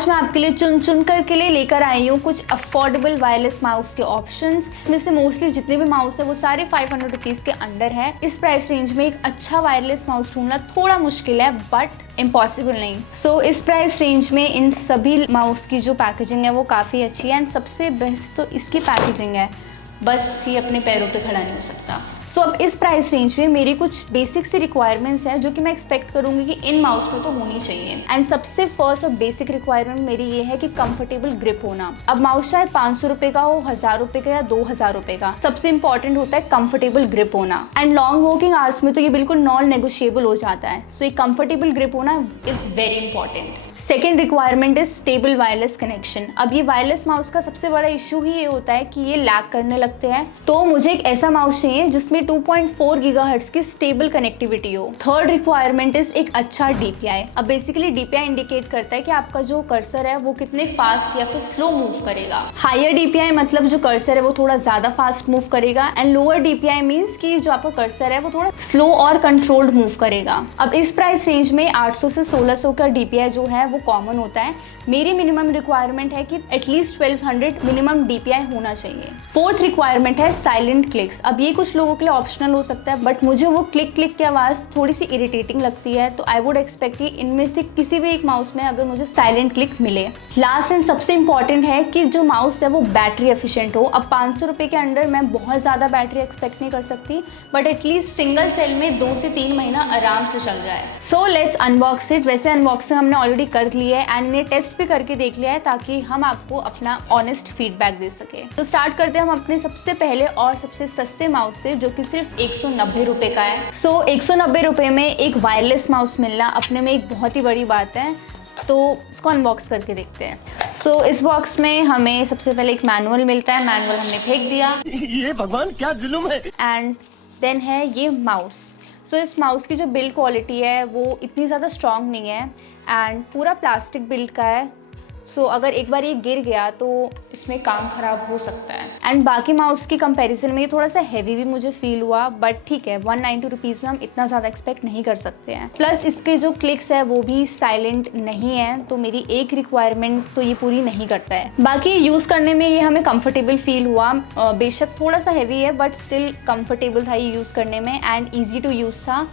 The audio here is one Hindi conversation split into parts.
आज मैं आपके लिए चुन कर के लिए लेकर आई हूँ कुछ अफोर्डेबल वायरलेस माउस के ऑप्शंस। इसमें से मोस्टली जितने भी माउस है वो सारे 500 रुपीज़ के अंडर है। इस प्राइस रेंज में एक अच्छा वायरलेस माउस ढूंढना थोड़ा मुश्किल है बट इम्पॉसिबल नहीं। सो इस प्राइस रेंज में इन सभी माउस की जो पैकेजिंग है वो काफ़ी अच्छी है एंड सबसे बेस्ट तो इसकी पैकेजिंग है, बस ये अपने पैरों पे खड़ा नहीं हो सकता। सो अब इस प्राइस रेंज में मेरी कुछ बेसिक सी रिक्वायरमेंट्स हैं जो कि मैं एक्सपेक्ट करूंगी कि इन माउस में तो होनी चाहिए। एंड सबसे फर्स्ट और बेसिक रिक्वायरमेंट मेरी ये है कि कंफर्टेबल ग्रिप होना। अब माउस चाहे 500 रुपए का हो, 1000 रुपए का या 2000 रुपए का, सबसे इंपॉर्टेंट होता है कंफर्टेबल ग्रिप होना। एंड लॉन्ग वर्किंग आवर्स में तो ये बिल्कुल नॉन नेगोशिएबल हो जाता है। सो ये कंफर्टेबल ग्रिप होना is very important. Second requirement is stable wireless connection. अब ये वायरलेस माउस का सबसे बड़ा इशू ही ये होता है कि ये लैग करने लगते हैं, तो मुझे एक ऐसा माउस चाहिए जिसमें 2.4 गीगाहर्ट्ज की स्टेबल कनेक्टिविटी हो। थर्ड रिक्वायरमेंट इज एक अच्छा डीपीआई। अब बेसिकली डीपीआई इंडिकेट करता है कि आपका जो कर्सर है वो कितने फास्ट या फिर स्लो मूव करेगा। हायर डीपीआई मतलब जो कर्सर है वो थोड़ा ज्यादा फास्ट मूव करेगा एंड लोअर डीपीआई मीन्स कि जो आपका कर्सर है वो थोड़ा स्लो और कंट्रोल्ड मूव करेगा। अब इस प्राइस रेंज में 800 से 1600 का डीपीआई जो है वो कॉमन होता है। मेरी मिनिमम रिक्वायरमेंट है कि एटलीस्ट 1200 मिनिमम डीपीआई होना चाहिए। फोर्थ रिक्वायरमेंट है साइलेंट क्लिक्स। अब ये कुछ लोगों के लिए ऑप्शनल हो सकता है बट मुझे वो क्लिक क्लिक की आवाज़ थोड़ी सी इरिटेटिंग लगती है, तो आई वुड एक्सपेक्ट कि इनमें से किसी भी एक माउस में अगर मुझे साइलेंट क्लिक मिले। लास्ट एंड सबसे इंपॉर्टेंट है कि जो माउस है वो बैटरी एफिशिएंट हो। अब 500 रुपये के अंडर मैं बहुत ज़्यादा बैटरी एक्सपेक्ट नहीं कर सकती बट एटलीस्ट सिंगल सेल में 2 से 3 महीना आराम से चल जाए। So let's unbox it. वैसे अनबॉक्सिंग हमने ऑलरेडी कर ली है एंड इन्हें टेस्ट भी करके देख लिया है ताकि हम आपको अपना ऑनेस्ट फीडबैक दे सके। तो स्टार्ट करते हैं हम अपने सबसे पहले और सबसे सस्ते माउस से जो कि सिर्फ 190 रुपए का है। सो 190 रुपए में एक वायरलेस माउस मिलना अपने में एक बहुत ही बड़ी बात है, तो इसको अनबॉक्स करके देखते हैं। सो इस बॉक्स में हमें सबसे पहले एक मैनुअल मिलता है। मैनुअल हमने फेंक दिया। ये भगवान क्या जुल्म है। एंड देन है ये माउस। सो इस माउस की जो बिल्ड क्वालिटी है वो इतनी ज़्यादा स्ट्रॉन्ग नहीं है एंड पूरा प्लास्टिक बिल्ड का है। सो अगर एक बार ये गिर गया तो इसमें काम खराब हो सकता है। एंड बाकी माउस की कंपैरिजन में ये थोड़ा सा हैवी भी मुझे फील हुआ बट ठीक है, 190 रुपीज़ में हम इतना ज़्यादा एक्सपेक्ट नहीं कर सकते हैं। प्लस इसके जो क्लिक्स है वो भी साइलेंट नहीं है, तो मेरी एक रिक्वायरमेंट तो ये पूरी नहीं करता है। बाकी यूज़ करने में ये हमें कंफर्टेबल फील हुआ। बेशक थोड़ा सा हैवी है बट स्टिल कंफर्टेबल था ये यूज़ करने में एंड ईजी टू यूज़ था।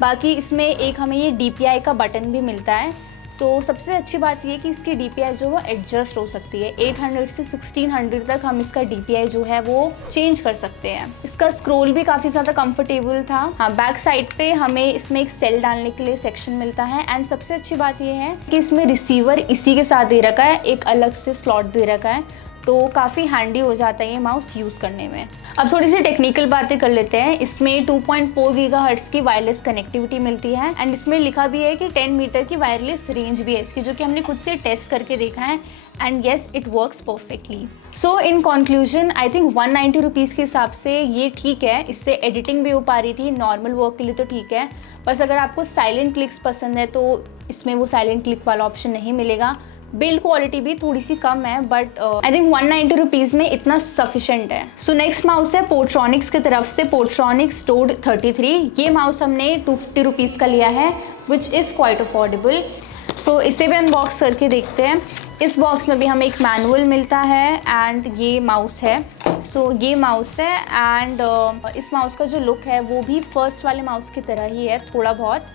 बाकी इसमें एक हमें ये DPI का बटन भी मिलता है। तो सबसे अच्छी बात ये कि इसकी DPI जो वो एडजस्ट हो सकती है। 800 से 1600 तक हम इसका DPI जो है वो चेंज कर सकते हैं। इसका स्क्रॉल भी काफ़ी ज़्यादा कंफर्टेबल था। हाँ, बैक साइड पे हमें इसमें एक सेल डालने के लिए सेक्शन मिलता है एंड सबसे अच्छी बात ये है कि इसमें रिसीवर इसी के साथ दे रखा है, एक अलग से स्लॉट दे रखा है, तो काफ़ी हैंडी हो जाता है ये माउस यूज़ करने में। अब थोड़ी सी टेक्निकल बातें कर लेते हैं। इसमें 2.4 गीगाहर्ट्ज की वायरलेस कनेक्टिविटी मिलती है एंड इसमें लिखा भी है कि 10 मीटर की वायरलेस रेंज भी है इसकी, जो कि हमने खुद से टेस्ट करके देखा है and yes it works perfectly. So in conclusion I think 190 rupees के हिसाब से ये ठीक है। इससे एडिटिंग भी हो पा रही थी, नॉर्मल वर्क के लिए तो ठीक है। बस अगर आपको साइलेंट क्लिक्स पसंद है तो इसमें वो साइलेंट क्लिक वाला ऑप्शन नहीं मिलेगा। बिल्ड क्वालिटी भी थोड़ी सी कम है बट आई थिंक 190 रुपीज़ में इतना सफिशेंट है। सो नेक्स्ट माउस है पोर्ट्रॉनिक्स की तरफ से पोर्ट्रॉनिक्स टोड 33। ये माउस हमने 250 रुपीज़ का लिया है विच इज़ क्वाइट अफोर्डेबल। सो इसे भी अनबॉक्स करके देखते हैं। इस बॉक्स में भी हमें एक मैनुअल मिलता है एंड ये माउस है। सो ये माउस है एंड इस माउस का जो लुक है वो भी फर्स्ट वाले माउस की तरह ही है। थोड़ा बहुत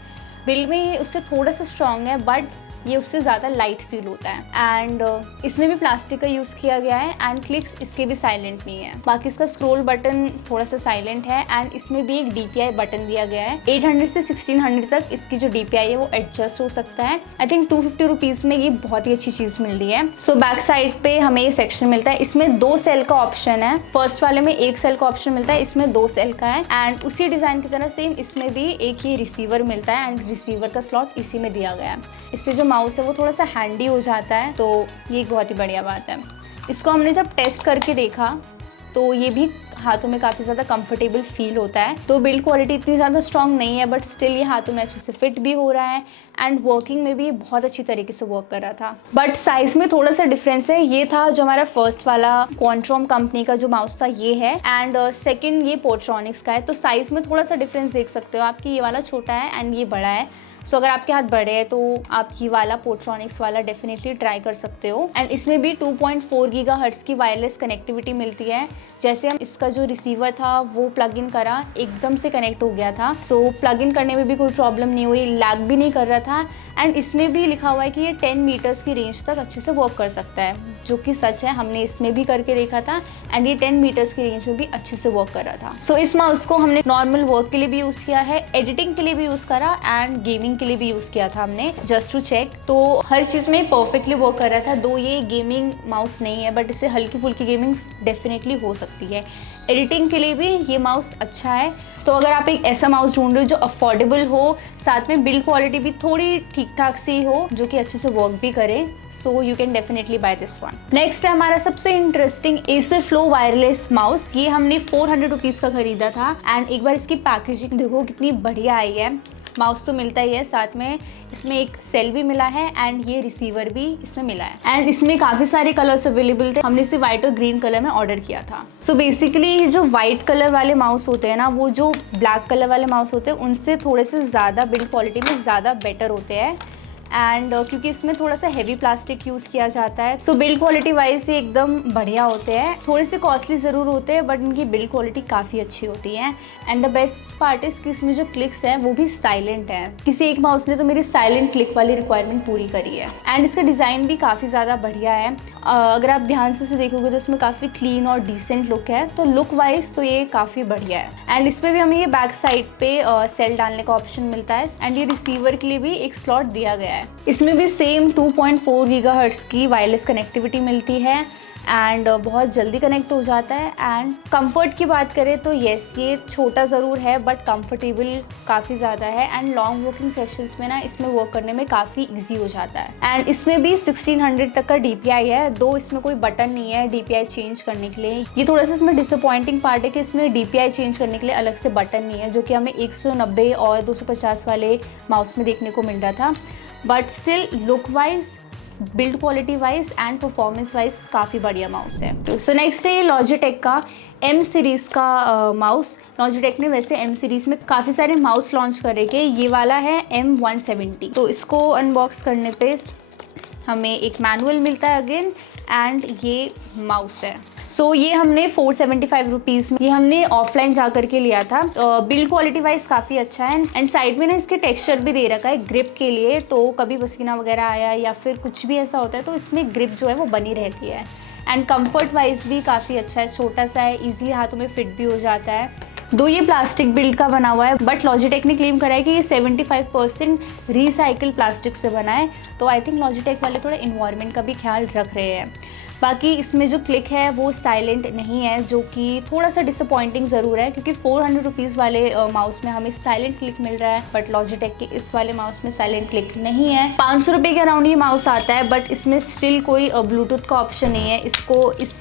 बिल्ड में ये उससे थोड़ा सा स्ट्रॉन्ग है बट ये उससे ज़्यादा लाइट फील होता है एंड इसमें भी प्लास्टिक का यूज़ किया गया है एंड क्लिक्स इसके भी साइलेंट नहीं है। बाकी इसका स्क्रॉल बटन थोड़ा सा साइलेंट है एंड इसमें भी एक DPI बटन दिया गया है। 800 से 1600 तक इसकी जो DPI है वो एडजस्ट हो सकता है। आई थिंक 250 रुपीज़ में ये बहुत ही अच्छी चीज़ मिल रही है। सो बैक साइड पे हमें ये सेक्शन मिलता है। इसमें 2 सेल का ऑप्शन है। फर्स्ट वाले में 1 सेल का ऑप्शन मिलता है, इसमें 2 सेल का है एंड उसी डिज़ाइन की तरह सेम इसमें भी एक ही रिसीवर मिलता है एंड रिसीवर का स्लॉट इसी में दिया गया है। इससे जो माउस है वो थोड़ा सा हैंडी हो जाता है, तो ये एक बहुत ही बढ़िया बात है। इसको हमने जब टेस्ट करके देखा तो ये भी हाथों में काफ़ी ज़्यादा कंफर्टेबल फील होता है। तो बिल्ड क्वालिटी इतनी ज़्यादा स्ट्रॉन्ग नहीं है बट स्टिल ये हाथों में अच्छे से फिट भी हो रहा है एंड वर्किंग में भी बहुत अच्छी तरीके से वर्क कर रहा था। बट साइज़ में थोड़ा सा डिफरेंस है। ये था जो हमारा फर्स्ट वाला क्वांट्रॉम कंपनी का जो माउस था ये है एंड सेकेंड ये पोर्ट्रॉनिक्स का है। तो साइज़ में थोड़ा सा डिफरेंस देख सकते हो आप कि ये वाला छोटा है एंड ये बड़ा है। सो अगर आपके हाथ बड़े हैं तो आप ये वाला पोर्ट्रॉनिक्स वाला डेफिनेटली ट्राई कर सकते हो। एंड इसमें भी 2.4 गीगाहर्ट्ज़ की वायरलेस कनेक्टिविटी मिलती है। जैसे हम इसका जो रिसीवर था वो प्लग इन करा, एकदम से कनेक्ट हो गया था। सो प्लग इन करने में भी कोई प्रॉब्लम नहीं हुई, लैग भी नहीं कर रहा था। एंड इसमें भी लिखा हुआ है कि ये 10 मीटर्स की रेंज तक अच्छे से वर्क कर सकता है, जो कि सच है। हमने इसमें भी करके देखा था एंड ये 10 मीटर्स की रेंज में भी अच्छे से वर्क कर रहा था। सो इस माउस को हमने नॉर्मल वर्क के लिए भी यूज़ किया है, एडिटिंग के लिए भी यूज़ करा एंड गेमिंग के लिए भी यूज़ किया था हमने, जस्ट टू चेक। तो हर चीज़ में परफेक्टली वर्क कर रहा था। दो ये गेमिंग माउस नहीं है, बट इससे हल्की फुल्की गेमिंग डेफिनेटली हो सकती है। एडिटिंग के लिए भी ये माउस अच्छा है। तो अगर आप एक ऐसा माउस ढूंढ रहे हो जो अफोर्डेबल हो, साथ में बिल्ड क्वालिटी भी थोड़ी ठीक ठाक सी हो, जो कि अच्छे से वर्क भी करे, so you can definitely buy this one. Next है हमारा सबसे interesting Acer flow wireless mouse. ये हमने 400 रुपीज़ का खरीदा था। एंड एक बार इसकी पैकेजिंग देखो कितनी बढ़िया आई है। माउस तो मिलता ही है, साथ में इसमें एक सेल भी मिला है एंड ये रिसीवर भी इसमें मिला है। एंड इसमें काफ़ी सारे कलर्स अवेलेबल थे। हमने इसे वाइट और ग्रीन कलर में ऑर्डर किया था। सो बेसिकली ये जो वाइट कलर वाले माउस होते हैं ना, वो जो ब्लैक कलर वाले माउस होते हैं उनसे थोड़े से ज़्यादा बिल्ड क्वालिटी में ज़्यादा बेटर होते हैं। एंड क्योंकि इसमें थोड़ा सा हेवी प्लास्टिक यूज़ किया जाता है, सो बिल्ड क्वालिटी वाइज ये एकदम बढ़िया होते हैं। थोड़े से कॉस्टली ज़रूर होते हैं, बट इनकी बिल्ड क्वालिटी काफ़ी अच्छी होती है। And the best part is कि इसमें जो क्लिक्स हैं वो भी साइलेंट है। किसी एक माउस ने तो मेरी साइलेंट क्लिक वाली रिक्वायरमेंट पूरी करी है। एंड इसका डिज़ाइन भी काफ़ी ज़्यादा बढ़िया है। अगर आप ध्यान से देखोगे तो इसमें काफ़ी क्लीन और डिसेंट लुक है, तो लुक वाइज तो ये काफ़ी बढ़िया है। एंड इसमें भी हमें ये बैक साइड पे सेल डालने का ऑप्शन मिलता है। एंड ये रिसीवर के लिए भी एक स्लॉट दिया गया है। इसमें भी सेम 2.4 गीगाहर्ट्ज़ की वायरलेस कनेक्टिविटी मिलती है एंड बहुत जल्दी कनेक्ट हो जाता है। एंड कंफर्ट की बात करें तो येस, ये छोटा ज़रूर है बट कंफर्टेबल काफ़ी ज़्यादा है। एंड लॉन्ग वर्किंग सेशंस में ना इसमें वर्क करने में काफ़ी इजी हो जाता है। एंड इसमें भी 1600 तक का DPI है, दो इसमें कोई बटन नहीं है DPI चेंज करने के लिए। ये थोड़ा सा इसमें डिसअपॉइंटिंग पार्ट है कि इसमें DPI चेंज करने के लिए अलग से बटन नहीं है, जो कि हमें 190 और 250 वाले माउस में देखने को मिल रहा था। But still look wise, build quality wise and performance wise काफ़ी बढ़िया माउस है। तो सो नेक्स्ट है ये लॉजिटेक का M सीरीज़ का माउस। लॉजिटेक ने वैसे M सीरीज़ में काफ़ी सारे माउस लॉन्च कर रखे। ये वाला है M170। तो इसको अनबॉक्स करने पे हमें एक मैनुअल मिलता है अगेन, एंड ये माउस है। सो ये हमने 475 रुपीज़ में ये हमने ऑफलाइन जा करके लिया था। बिल्ड क्वालिटी वाइज काफ़ी अच्छा है। एंड साइड में ना इसके टेक्सचर भी दे रखा है ग्रिप के लिए, तो कभी पसीना वगैरह आया या फिर कुछ भी ऐसा होता है तो इसमें ग्रिप जो है वो बनी रहती है। एंड कंफर्ट वाइज भी काफ़ी अच्छा है, छोटा सा है, ईजिली हाथों में फिट भी हो जाता है। दो ये प्लास्टिक बिल्ड का बना हुआ है, बट लॉजिटेक ने क्लेम करा है कि ये 75% रिसाइकिल प्लास्टिक से बना है। तो आई थिंक लॉजिटेक वाले थोड़ा इन्वायरमेंट का भी ख्याल रख रहे हैं। बाकी इसमें जो क्लिक है वो साइलेंट नहीं है, जो कि थोड़ा सा डिसअपॉइंटिंग ज़रूर है, क्योंकि 400 रुपीज़ वाले माउस में हमें साइलेंट क्लिक मिल रहा है, बट लॉजिटेक के इस वाले माउस में साइलेंट क्लिक नहीं है। 500 रुपये के अराउंड ये माउस आता है, बट इसमें स्टिल कोई ब्लूटूथ का ऑप्शन नहीं है। इसको इस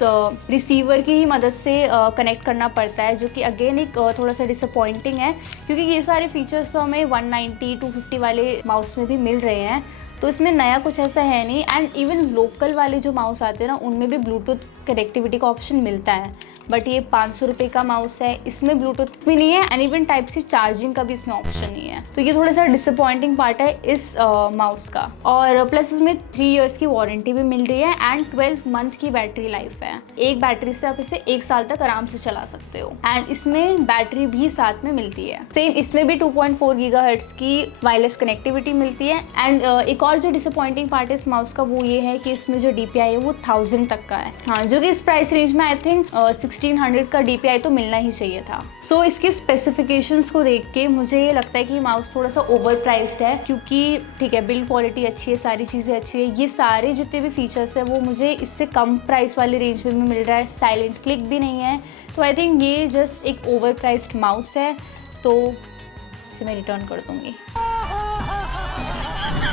रिसीवर की ही मदद से कनेक्ट करना पड़ता है, जो कि अगेन एक थोड़ा सा डिसअपॉइंटिंग है, क्योंकि ये सारे फीचर्स तो हमें 190, 250 वाले माउस में भी मिल रहे हैं। तो इसमें नया कुछ ऐसा है नहीं। एंड इवन लोकल वाले जो माउस आते हैं ना, उनमें भी ब्लूटूथ कनेक्टिविटी का ऑप्शन मिलता है, बट ये 500 रुपये का माउस है, इसमें ब्लूटूथ भी नहीं है and even type C charging का भी इसमें ऑप्शन नहीं है। तो ये थोड़ा सा डिसअपॉइंटिंग पार्ट है इस माउस का। और प्लस इसमें 3 इयर्स की वारंटी भी मिल रही है एंड 12 मंथ की बैटरी लाइफ है। एक बैटरी से आप इसे 1 साल तक आराम से चला सकते हो। एंड इसमें बैटरी भी साथ में मिलती है। सेम इसमें भी 2.4 गीगाहर्ट्ज़ की वायरलेस कनेक्टिविटी मिलती है। एंड एक और जो डिसअपॉइंटिंग पार्ट है इस माउस का वो ये है कि इसमें जो DPI है वो 1000 तक का है। हाँ, जो कि इस प्राइस रेंज में आई थिंक 1600 का DPI तो मिलना ही चाहिए था। सो इसके स्पेसिफिकेशंस को देख के मुझे ये लगता है कि माउस थोड़ा सा ओवर प्राइस्ड है, क्योंकि ठीक है बिल्ड क्वालिटी अच्छी है, सारी चीज़ें अच्छी है, ये सारे जितने भी फीचर्स है वो मुझे इससे कम प्राइस वाले रेंज में भी मिल रहा है। साइलेंट क्लिक भी नहीं है, तो आई थिंक ये जस्ट एक ओवर प्राइस्ड माउस है, तो इसे मैं रिटर्न कर दूँगी।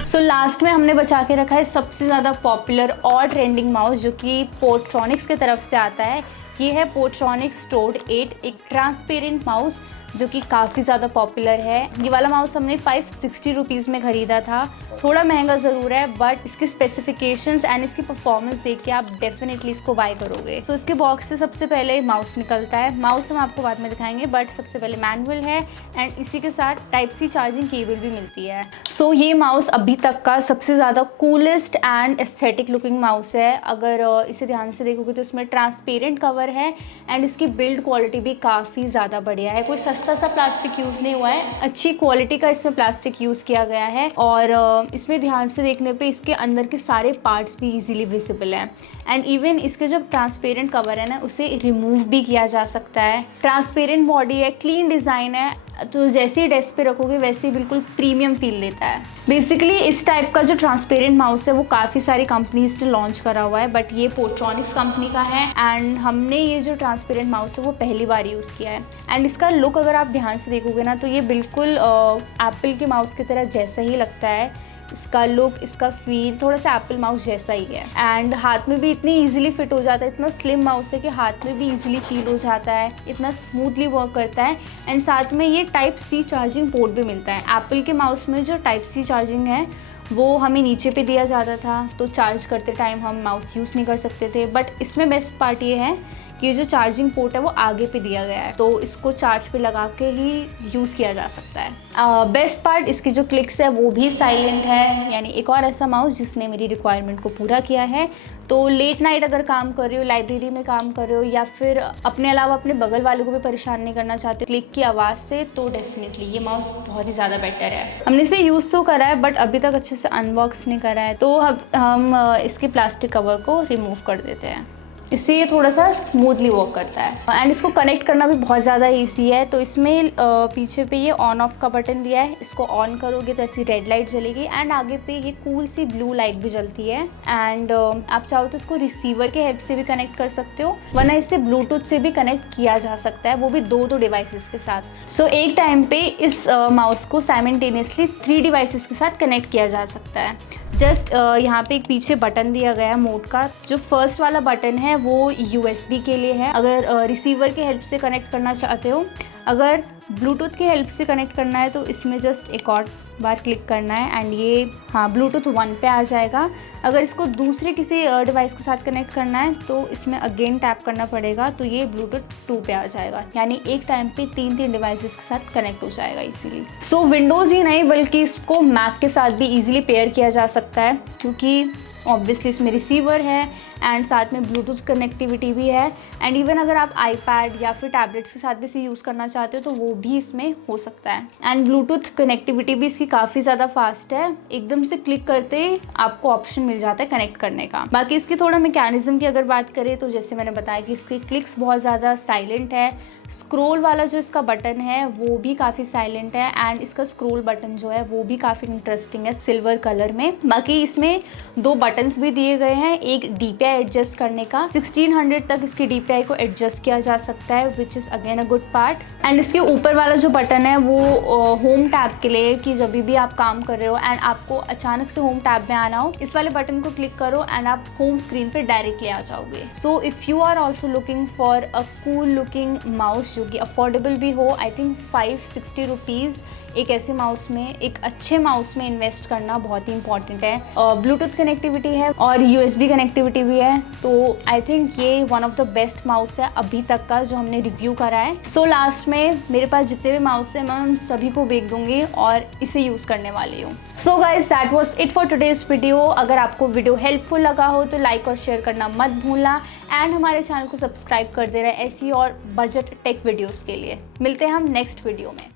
सो लास्ट में हमने बचा के रखा है सबसे ज़्यादा पॉपुलर और ट्रेंडिंग माउस, जो कि पोर्ट्रॉनिक्स की तरफ से आता है। ये है पोर्ट्रॉनिक्स टोड 8, एक ट्रांसपेरेंट माउस जो कि काफ़ी ज़्यादा पॉपुलर है। ये वाला माउस हमने 560 रुपीज़ में ख़रीदा था। थोड़ा महंगा ज़रूर है बट इसके स्पेसिफिकेशंस एंड इसकी परफॉर्मेंस देख के आप डेफिनेटली इसको बाय करोगे। सो इसके बॉक्स से सबसे पहले माउस निकलता है। माउस हम आपको बाद में दिखाएंगे बट सबसे पहले मैनुअल है एंड इसी के साथ टाइप सी चार्जिंग केबल भी मिलती है। सो ये माउस अभी तक का सबसे ज़्यादा coolest and aesthetic looking mouse है। अगर इसे ध्यान से देखोगे तो इसमें ट्रांसपेरेंट कवर है एंड इसकी बिल्ड क्वालिटी भी काफ़ी ज़्यादा बढ़िया है। कोई सस्ता सा प्लास्टिक यूज़ नहीं हुआ है, अच्छी क्वालिटी का इसमें प्लास्टिक यूज़ किया गया है और इसमें ध्यान से देखने पे इसके अंदर के सारे पार्ट्स भी इजीली विजिबल हैं एंड इवन इसके जो ट्रांसपेरेंट कवर है ना उसे रिमूव भी किया जा सकता है। ट्रांसपेरेंट बॉडी है, क्लीन डिज़ाइन है, तो जैसे ही डेस्क पे रखोगे वैसे ही बिल्कुल प्रीमियम फील देता है। बेसिकली इस टाइप का जो ट्रांसपेरेंट माउस है वो काफ़ी सारी कंपनीज ने लॉन्च करा हुआ है बट ये पोर्ट्रॉनिक्स कंपनी का है एंड हमने ये जो ट्रांसपेरेंट माउस है वो पहली बार यूज़ किया है एंड इसका लुक अगर आप ध्यान से देखोगे ना तो ये बिल्कुल एप्पल के माउस की तरह जैसा ही लगता है। इसका लुक, इसका फील थोड़ा सा एप्पल माउस जैसा ही है एंड हाथ में भी इतनी इजीली फिट हो जाता है। इतना स्लिम माउस है कि हाथ में भी इजीली फील हो जाता है, इतना स्मूथली वर्क करता है एंड साथ में ये टाइप सी चार्जिंग पोर्ट भी मिलता है। एप्पल के माउस में जो टाइप सी चार्जिंग है वो हमें नीचे पे दिया जाता था तो चार्ज करते टाइम हम माउस यूज़ नहीं कर सकते थे बट इसमें बेस्ट पार्ट ये है कि ये जो चार्जिंग पोर्ट है वो आगे पे दिया गया है तो इसको चार्ज पे लगा के ही यूज़ किया जा सकता है। बेस्ट पार्ट इसकी जो क्लिक्स है वो भी साइलेंट है, यानी एक और ऐसा माउस जिसने मेरी रिक्वायरमेंट को पूरा किया है। तो लेट नाइट अगर काम कर रहे हो, लाइब्रेरी में काम कर रहे हो या फिर अपने अलावा अपने बगल वालों को भी परेशान नहीं करना चाहते क्लिक की आवाज़ से तो डेफिनेटली ये माउस बहुत ही ज़्यादा बेटर है। हमने इसे यूज़ तो करा है बट अभी तक अच्छे से अनबॉक्स नहीं करा है तो अब हम इसके प्लास्टिक कवर को रिमूव कर देते हैं। इससे ये थोड़ा सा स्मूथली वर्क करता है एंड इसको कनेक्ट करना भी बहुत ज़्यादा इजी है। तो इसमें पीछे पे ये ऑन ऑफ का बटन दिया है, इसको ऑन करोगे तो ऐसी रेड लाइट जलेगी एंड आगे पे ये कूल सी ब्लू लाइट भी जलती है एंड आप चाहो तो इसको रिसीवर के हेल्प से भी कनेक्ट कर सकते हो वरना इससे ब्लूटूथ से भी कनेक्ट किया जा सकता है, वो भी दो डिवाइसेस के साथ। सो एक टाइम पे इस माउस को साइमल्टेनियसली 3 डिवाइसेस के साथ कनेक्ट किया जा सकता है। जस्ट यहाँ पे एक पीछे बटन दिया गया है मोड का। जो फर्स्ट वाला बटन है वो USB के लिए है, अगर रिसीवर के हेल्प से कनेक्ट करना चाहते हो। अगर ब्लूटूथ के हेल्प से कनेक्ट करना है तो इसमें जस्ट एक और बार क्लिक करना है एंड ये ब्लूटूथ 1 पे आ जाएगा। अगर इसको दूसरे किसी डिवाइस के साथ कनेक्ट करना है तो इसमें अगेन टैप करना पड़ेगा तो ये ब्लूटूथ 2 पे आ जाएगा, यानी एक टाइम पे 3 डिवाइसेस के साथ कनेक्ट हो जाएगा इजीली। सो विंडोज़ ही नहीं बल्कि इसको मैक के साथ भी इजीली पेयर किया जा सकता है क्योंकि ऑब्वियसली इसमें रिसीवर है एंड साथ में ब्लूटूथ कनेक्टिविटी भी है एंड इवन अगर आप आईपैड या फिर टैबलेट्स के साथ भी इसे यूज़ करना चाहते हो तो वो भी इसमें हो सकता है एंड ब्लूटूथ कनेक्टिविटी भी इसकी काफ़ी ज़्यादा फास्ट है। एकदम से क्लिक करते ही आपको ऑप्शन मिल जाता है कनेक्ट करने का। बाकी इसकी थोड़ा मैकेनिज्म की अगर बात करें तो जैसे मैंने बताया कि इसकी क्लिक्स बहुत ज़्यादा साइलेंट है। स्क्रोल वाला जो इसका बटन है वो भी काफ़ी साइलेंट है एंड इसका स्क्रोल बटन जो है वो भी काफ़ी इंटरेस्टिंग है सिल्वर कलर में। बाकी इसमें 2 बटन्स भी दिए गए हैं, एक DPI एडजस्ट करने का, 1600 तक इसकी DPI को एडजस्ट किया जा सकता है which is again a good part. And इसके ऊपर वाला जो बटन है वो होम टैब के लिए कि जब भी आप काम कर रहे हो एंड आपको अचानक से होम टैब में आना हो, इस वाले बटन को क्लिक करो एंड आप होम स्क्रीन पे डायरेक्टली आ जाओगे। So if you are also looking for a cool looking mouse जो कि अफोर्डेबल भी हो, आई थिंक 560 रुपीज़ एक ऐसे माउस में, एक अच्छे माउस में इन्वेस्ट करना बहुत ही इंपॉर्टेंट है। ब्लूटूथ कनेक्टिविटी है और USB कनेक्टिविटी भी है तो आई थिंक ये one of the best mouse है अभी तक का जो हमने रिव्यू करा है। सो लास्ट में मेरे पास जितने भी माउस है मैं उन सभी को बेच दूंगी और इसे यूज़ करने वाली हूँ। So guys that was it for today's video. अगर आपको वीडियो हेल्पफुल लगा हो तो लाइक और शेयर करना मत भूलना एंड हमारे चैनल को सब्सक्राइब कर देना ऐसी और बजट टेक वीडियोज़ के लिए। मिलते हैं हम नेक्स्ट वीडियो में।